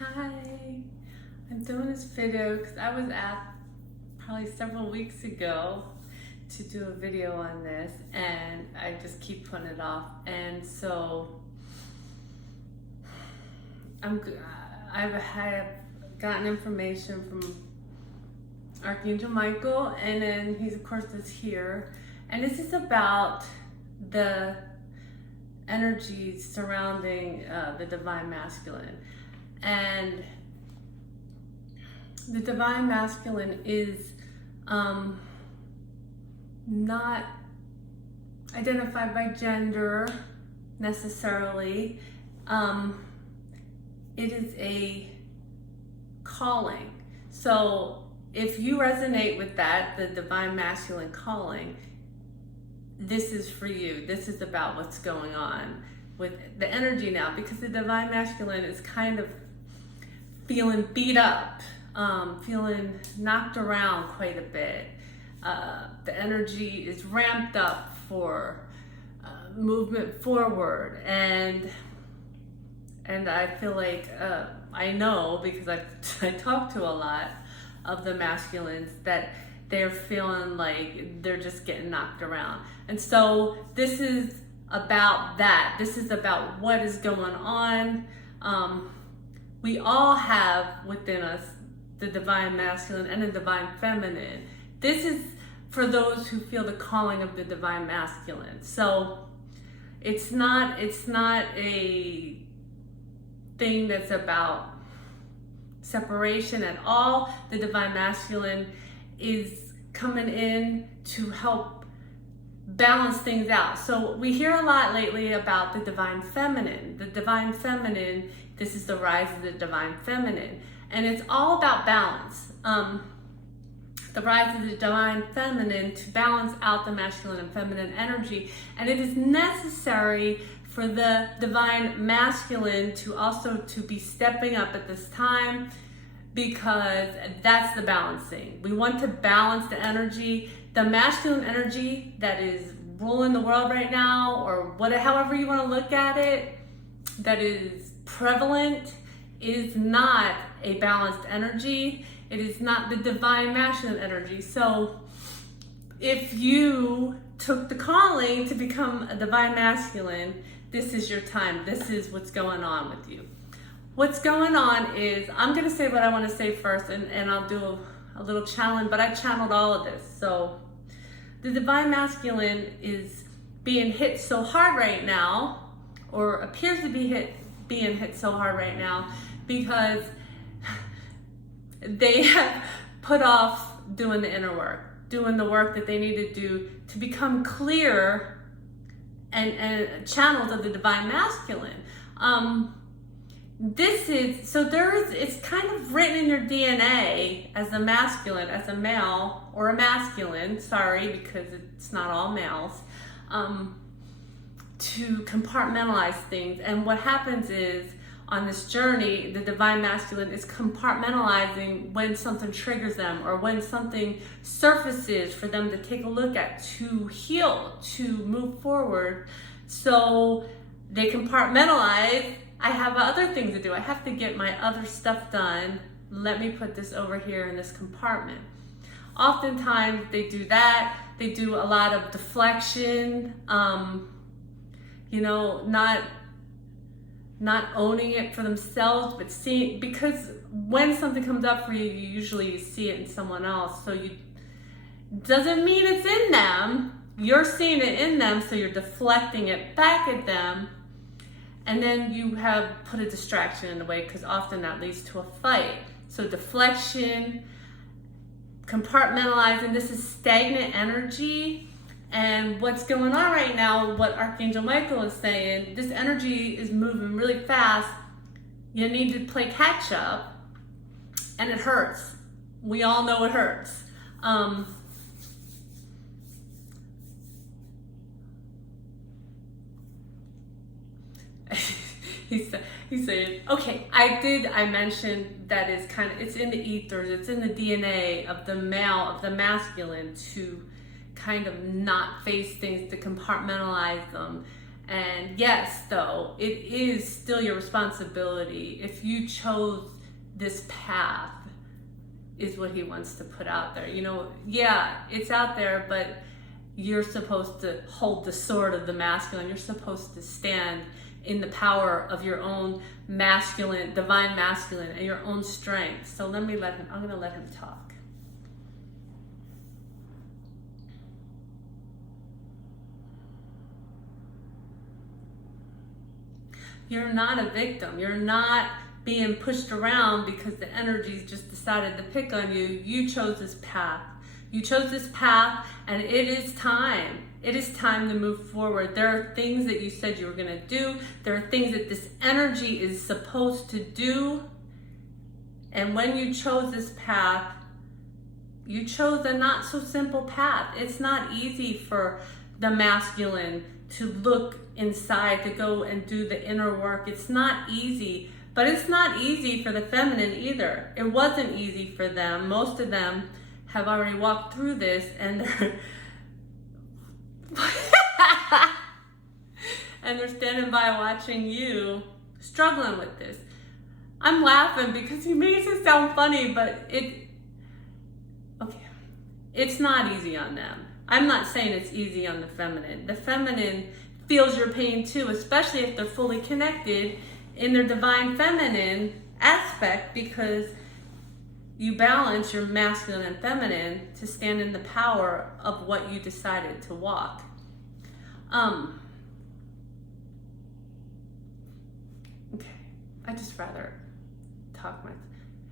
Hi, I'm doing this video because I was asked probably several weeks ago to do a video on this, and I just keep putting it off. And so I have gotten information from Archangel Michael, and then he's of course is here, and this is about the energy surrounding the divine masculine. And the divine masculine is not identified by gender necessarily. It is a calling. So if you resonate with that, the divine masculine calling, this is for you. This is about what's going on with the energy now, because the divine masculine is kind of feeling beat up, feeling knocked around quite a bit. The energy is ramped up for movement forward, and I feel like I know, because I talk to a lot of the masculines, that they're feeling like they're just getting knocked around. And so this is about that. This is about what is going on. We all have within us the divine masculine and the divine feminine. This is for those who feel the calling of the divine masculine. So it's not a thing that's about separation at all. The divine masculine is coming in to help balance things out. So we hear a lot lately about the divine feminine. The divine feminine, this is the rise of the divine feminine. And it's all about balance. The rise of the divine feminine to balance out the masculine and feminine energy. And it is necessary for the divine masculine to also to be stepping up at this time, because that's the balancing. We want to balance the energy, the masculine energy that is ruling the world right now, or however you want to look at it, that is prevalent, is not a balanced energy. It is not the divine masculine energy. So if you took the calling to become a divine masculine, this is your time. This is what's going on with you. What's going on is, I'm going to say what I want to say first, and I'll do a little challenge, but I channeled all of this. So the divine masculine is being hit so hard right now, or appears to be being hit so hard right now, because they have put off doing the inner work, doing the work that they need to do to become clear and channels of the divine masculine. It's kind of written in your DNA as a masculine, as a male or a masculine, because it's not all males, to compartmentalize things. And what happens is, on this journey, the divine masculine is compartmentalizing when something triggers them, or when something surfaces for them to take a look at, to heal, to move forward. So they compartmentalize. I have other things to do. I have to get my other stuff done. Let me put this over here in this compartment. Oftentimes they do that. They do a lot of deflection, not owning it for themselves, but seeing, because when something comes up for you, you usually see it in someone else. So doesn't mean it's in them. You're seeing it in them, so you're deflecting it back at them. And then you have put a distraction in the way, because often that leads to a fight. So deflection, compartmentalizing, this is stagnant energy. And what's going on right now, what Archangel Michael is saying, this energy is moving really fast. You need to play catch up, and it hurts. We all know it hurts. He's saying, okay, I mentioned that it's in the ethers, it's in the DNA of the male, of the masculine, to kind of not face things, to compartmentalize them, And yes, though, it is still your responsibility. If you chose this path, is what he wants to put out there. You know, yeah, it's out there, but you're supposed to hold the sword of the masculine. You're supposed to stand in the power of your own masculine, divine masculine, and your own strength. So I'm going to let him talk. You're not a victim. You're not being pushed around because the energies just decided to pick on you. You chose this path. You chose this path, and it is time. It is time to move forward. There are things that you said you were going to do. There are things that this energy is supposed to do. And when you chose this path, you chose a not so simple path. It's not easy for the masculine to look inside, to go and do the inner work. It's not easy, but it's not easy for the feminine either. It wasn't easy for them. Most of them have already walked through this, and they're standing by watching you struggling with this. I'm laughing because he makes it sound funny, but it's not easy on them. I'm not saying it's easy on the feminine. The feminine feels your pain too, especially if they're fully connected in their divine feminine aspect, because you balance your masculine and feminine to stand in the power of what you decided to walk. Okay, I just rather talk myself.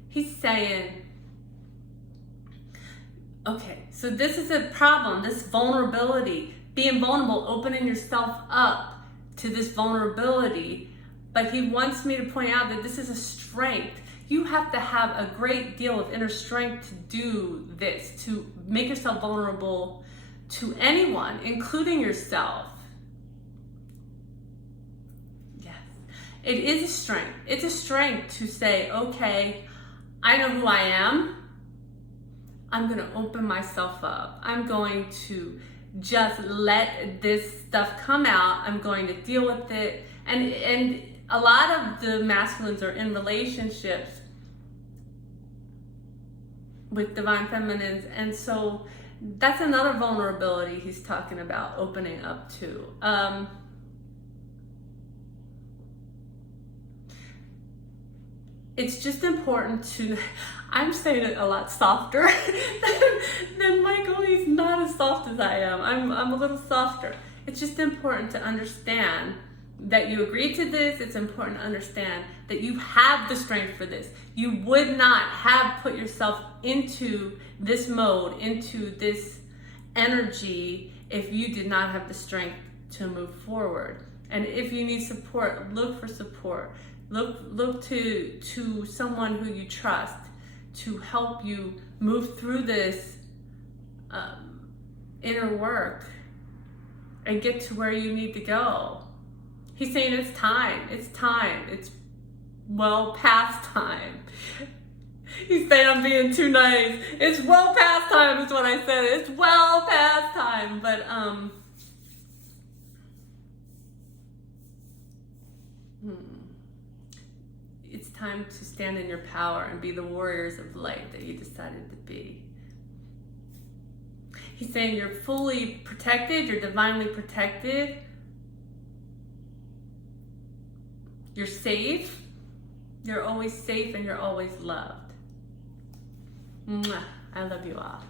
He's saying, okay, so this is a problem, this vulnerability, being vulnerable, opening yourself up to this vulnerability. But he wants me to point out that this is a strength. You have to have a great deal of inner strength to do this, to make yourself vulnerable to anyone, including yourself. Yes, it is a strength. It's a strength to say, okay, I know who I am. I'm going to open myself up. I'm going to just let this stuff come out. I'm going to deal with it. And a lot of the masculines are in relationships with divine feminines, and so that's another vulnerability he's talking about opening up to. It's just important to, I'm saying it a lot softer than Michael. He's not as soft as I am. I'm a little softer. It's just important to understand that you agreed to this. It's important to understand that you have the strength for this. You would not have put yourself into this mode, into this energy, if you did not have the strength to move forward. And if you need support, look for support. Look to someone who you trust to help you move through this inner work and get to where you need to go. He's saying it's time. It's time. It's well past time. He's saying I'm being too nice. It's well past time is what I said. It's well past time. But it's time to stand in your power and be the warriors of light that you decided to be. He's saying you're fully protected. You're divinely protected. You're safe. You're always safe, and you're always loved. Mwah. I love you all.